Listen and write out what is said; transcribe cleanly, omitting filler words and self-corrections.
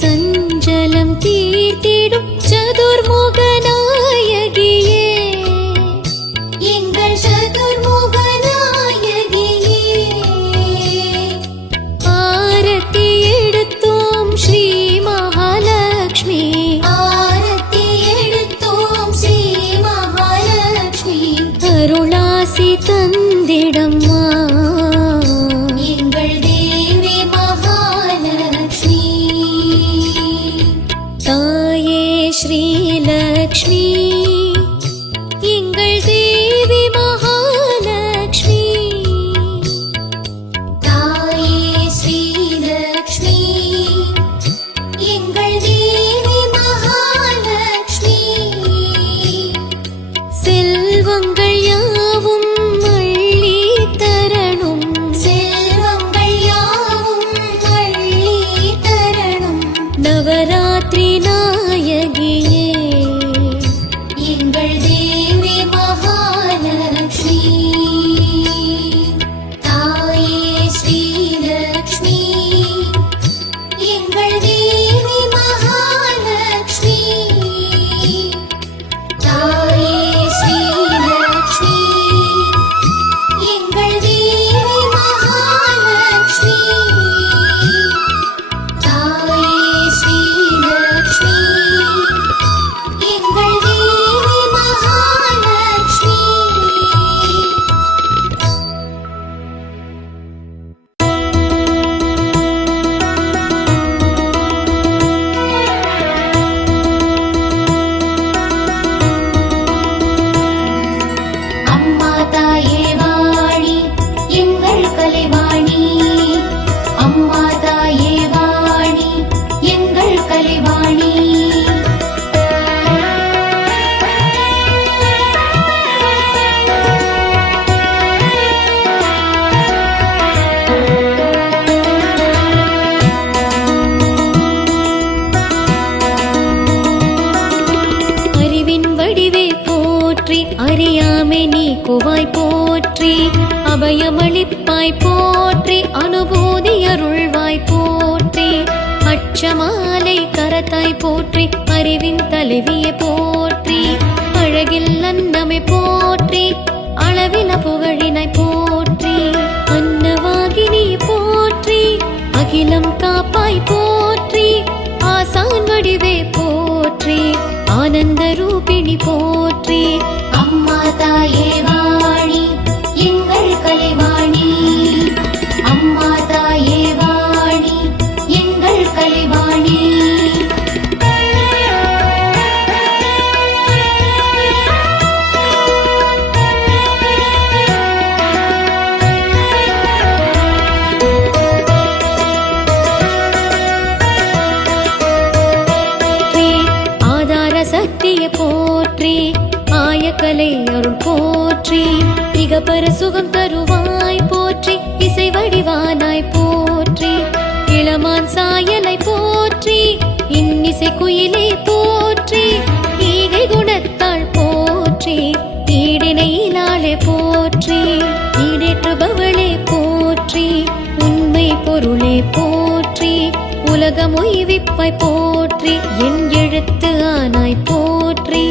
சஞ்சலம் தீர்த்திடும் சதுர்முக நாயகியே, எங்கள் சதுர்முக நாயகியே. ஆரத்தி எடுத்தோம் ஸ்ரீ மகாலட்சுமி, ஆரத்தி எடுத்தோம் ஸ்ரீ மகாலட்சுமி. அருளாசி தந்திடம்மா எங்கள் தேவி மகாலட்சுமி. தாயே ஸ்ரீலக்ஷ்மி, எங்கள் தேவி மகாலட்சுமி. தாயே ஸ்ரீலக்ஷ்மி, எங்கள் தேவி மகாலட்சுமி. செல்வங்கள் யாவும் அள்ளி தரணும், செல்வங்கள் யாவும் அள்ளி தரணும். நவராத்திரி நாயகியே, எங்கள் தேவி மகாலட்சுமி. தாயே ஸ்ரீலக்ஷ்மி, எங்கள் தேவி மகாலட்சுமி. தாயே ஸ்ரீலக்ஷ்மி, எங்கள் தேவி மகாலட்சுமி. தாயே ஸ்ரீலக்ஷ்மி, எங்கள் தேவி மகாலட்சுமி. அம்மா தாயே வாணி, எங்கள் கலைவாணி. அம்மா தாயே வாணி, எங்கள் கலைவாணி. அறிவின் வடிவே போற்றி, அறியாமை நீக்குவாய் போற்றி. அபயமளிப்பாய் போற்றி, அனுபூதி அருள்வாய் போற்றி. அச்சமாலை கரத்தாய் போற்றி, அறிவின் தலைவியை போற்றி. அழகில் அன்னமை போற்றி, அளவில புகழினாய் போற்றி. அன்னவாகினி போற்றி, அகிலம் காப்பாய் போற்றி. ஆசான் வடிவே போற்றி, ஆனந்த ரூபிணி போற்றி. அம்மா தாயே வாணி, எங்கள் கலைவாணி. அம்மா தாயே வாணி, எங்கள் கலைவாணி. ஆதார சக்தியை போற்றி, ஆயக்கலை அருள் போற்றி. இகபர சுகம் தருவாய் போற்றி, இசை வடிவானாய் போற்றி. இளமான் சாயலை போற்றி, இன்னிசை குயிலே போற்றி. ஈகை குணத்தாள் போற்றி, ஈடினையினாலே போற்றி. ஈடேற்றுபவளே போற்றி, உண்மை பொருளே போற்றி. உலகம் உய்விப்பாய் போற்றி, என் எழுத்து ஆனாய் போற்றி.